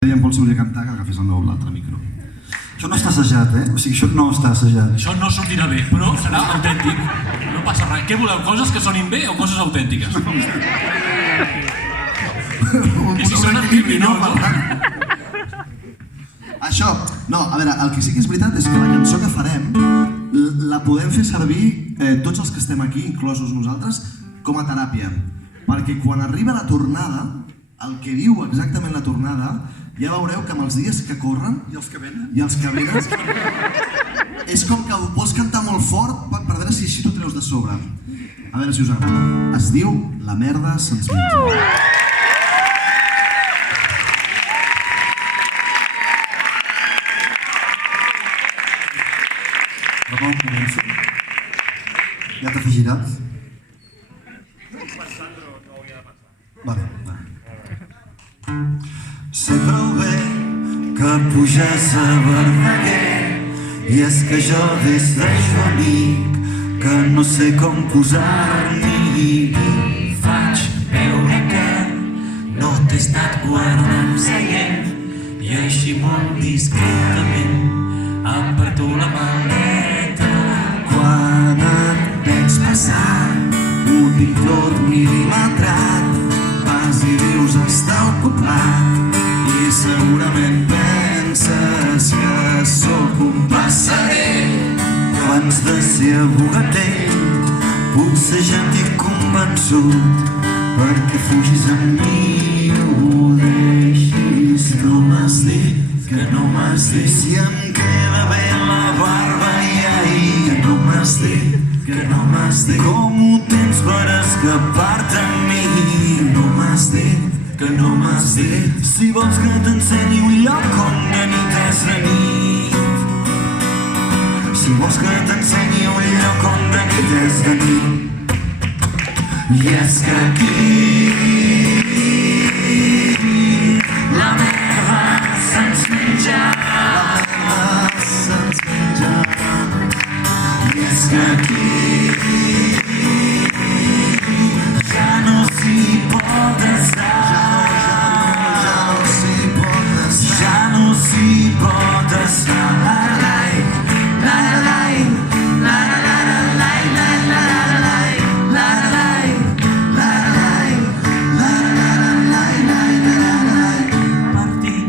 Deia en Pol si volia cantar que agafés el meu l'altre micro. Això no està assajat, eh? O sigui, això no està assajat. Això no sortirà bé, però serà autèntic. No passa res. Què voleu? Coses que sonin bé o coses autèntiques? I si sonen bé, no? Això, no, a veure, el que sí que és veritat és que la cançó que farem la podem fer servir tots els que estem aquí, inclosos nosaltres, com a teràpia. Perquè quan arriba la tornada, el que diu exactament la tornada, ja veureu que amb els dies que corren i els que venen és com que ho vols cantar molt fort per veure si així t'ho treus de sobre. A veure si us agrada. Es diu La merda se'ns menja. Ramon, començo. Ja t'afegiràs? Vale. Sé prou bé que puges a Verdaguer i és que jo des de joanic que no sé com posar-m'hi i faig veure que no t'he estat guardant seient i així molt discretament aparto la maleta. Quan et veig passar ho tinc tot mil·limetrat, vas i dius està ocupat i segurament penses que sóc un passarer que abans de ser abogatell potser ja t'he convençut perquè fugis amb mi ho deixis. No m'has dit que no m'has dit si em queda bé la barba i ahir no m'has dit que no m'has dit com ho tens per escapar-te amb mi. No m'has dit que no m'has dit si vols que t'ensenyi un lloc on de nit és de nit. Si vols que t'ensenyi un lloc on de nit és de nit. I és que aquí la merda se'ns menja. La merda se'ns menja. I és que aquí ja no s'hi pot estar. Ja no s'hi pot estar. Partir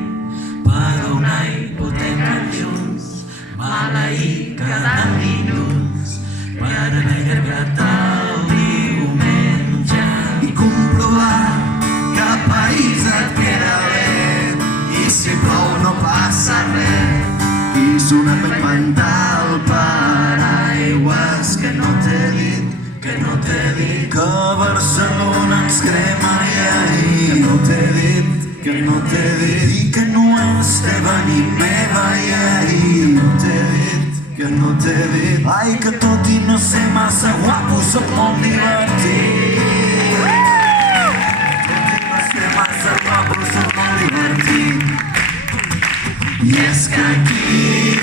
per una hipoteca junts, maleir cada minuts per haver allargat el diumenge i comprovar que el país et queda bé i si plou no passa res. És una mental per aigües que no t'he dit, que no t'he dit que Barcelona ens crema i ahir que no t'he dit, que no t'he dit i que no és teva ni meva i ahir no t'he dit, que no t'he dit ai que tot i no ser massa guapo soc molt divertit. Tot i no ser massa guapo soc molt divertit. I és que aquí